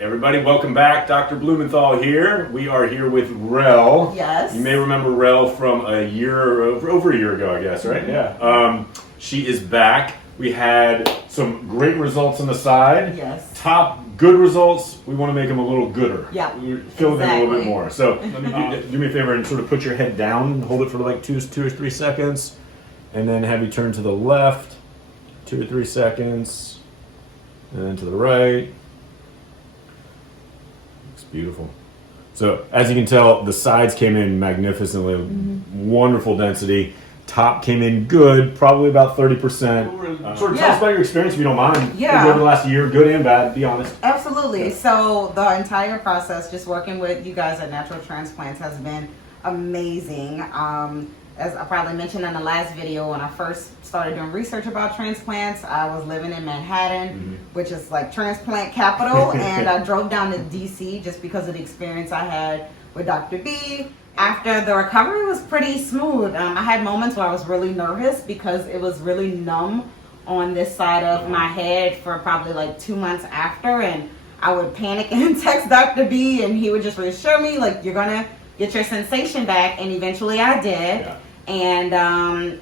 Everybody, welcome back. Dr. Blumenthal here. We are here with Rel. Yes. You may remember Rel from over a year ago, I guess, right? Yeah. She is back. We had some great results on the side. Yes. Top good results. We want to make them a little gooder. Yeah. We're filling in a little bit more. So let me do me a favor and sort of put your head down. Hold it for like two or 3 seconds, and then have you turn to the left, 2 or 3 seconds, and then to the right. Beautiful. So as you can tell, the sides came in magnificently, wonderful density. Top came in good, probably about 30%. Sort of tell us about your experience if you don't mind. Yeah. Over the last year, good and bad, be honest. Absolutely. So the entire process, just working with you guys at Natural Transplants, has been amazing. As I probably mentioned in the last video, when I first started doing research about transplants, I was living in Manhattan, which is like transplant capital, and I drove down to DC just because of the experience I had with Dr. B. After the recovery was pretty smooth. I had moments where I was really nervous because it was really numb on this side of my head for probably like 2 months after, and I would panic and text Dr. B, and he would just reassure me, like, you're gonna get your sensation back, and eventually I did. Yeah. And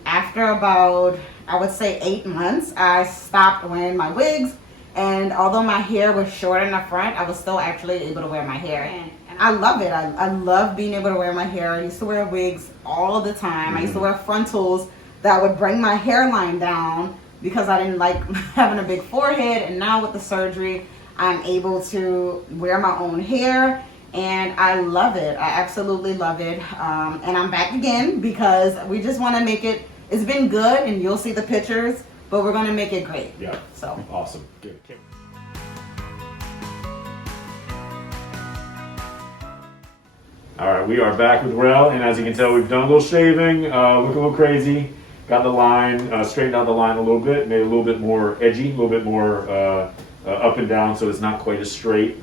after about, I would say 8 months, I stopped wearing my wigs. And although my hair was short in the front, I was still actually able to wear my hair. And I love it. I love being able to wear my hair. I used to wear wigs all the time. I used to wear frontals that would bring my hairline down because I didn't like having a big forehead. And now with the surgery, I'm able to wear my own hair. And I love it. I absolutely love it. And I'm back again because we just want to make it, it's been good and you'll see the pictures, but we're going to make it great. Yeah. So Awesome. Good. Okay. All right, we are back with Rel, and as you can tell, we've done a little shaving, look a little crazy, got the line, straightened out the line a little bit, made it a little bit more edgy, a little bit more up and down so it's not quite as straight.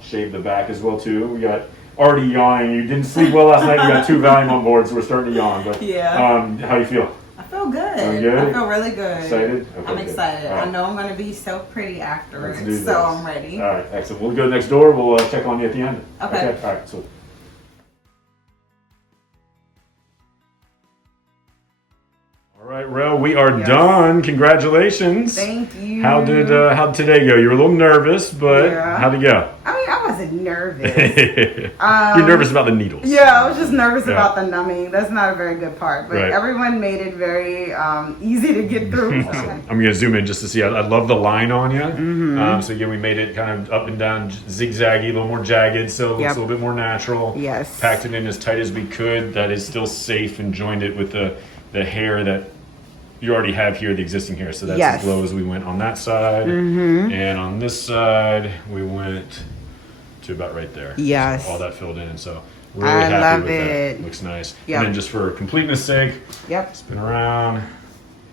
Shaved the back as well too. We got already yawning. You didn't sleep well last night. You got 2 Valium on board, so we're starting to yawn. But how you feel? I feel good. Good? I feel really good. Excited? Okay, I'm excited. Right. I know I'm going to be so pretty afterwards, Let's do so this. I'm ready. All right, excellent. We'll go next door. We'll check on you at the end. Okay. All right. So. All right, Rel, we are done. Congratulations. Thank you. How did today go? You were a little nervous, but how'd it go? I mean, I wasn't nervous. You're nervous about the needles. Yeah, I was just nervous about the numbing. That's not a very good part, but Right. everyone made it very easy to get through. Awesome. I'm going to zoom in just to see. I love the line on you. So again, we made it kind of up and down, zigzaggy, a little more jagged, so it looks a little bit more natural. Yes. Packed it in as tight as we could. That is still safe, and joined it with the hair that you already have here, the existing hair. So that's as low as we went on that side. And on this side, we went to about right there. Yes. So all that filled in. So really I happy love with it. that. Looks nice. Yep. And then just for completeness sake, Yep. spin around.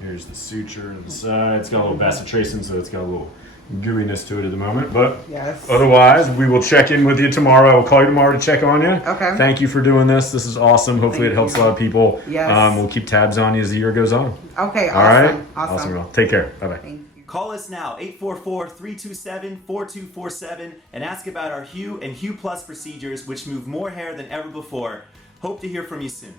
Here's the suture on the side. It's got a little bacitracin, so it's got a little gooiness to it at the moment. But otherwise, we will check in with you tomorrow. I will call you tomorrow to check on you. Okay. Thank you for doing this. This is awesome. Hopefully it helps a lot of people. Yes. We'll keep tabs on you as the year goes on. Okay, All right? awesome. Awesome. Well, take care. Bye-bye. Thank you. Call us now, 844-327-4247, and ask about our Hue and Hue Plus procedures, which move more hair than ever before. Hope to hear from you soon.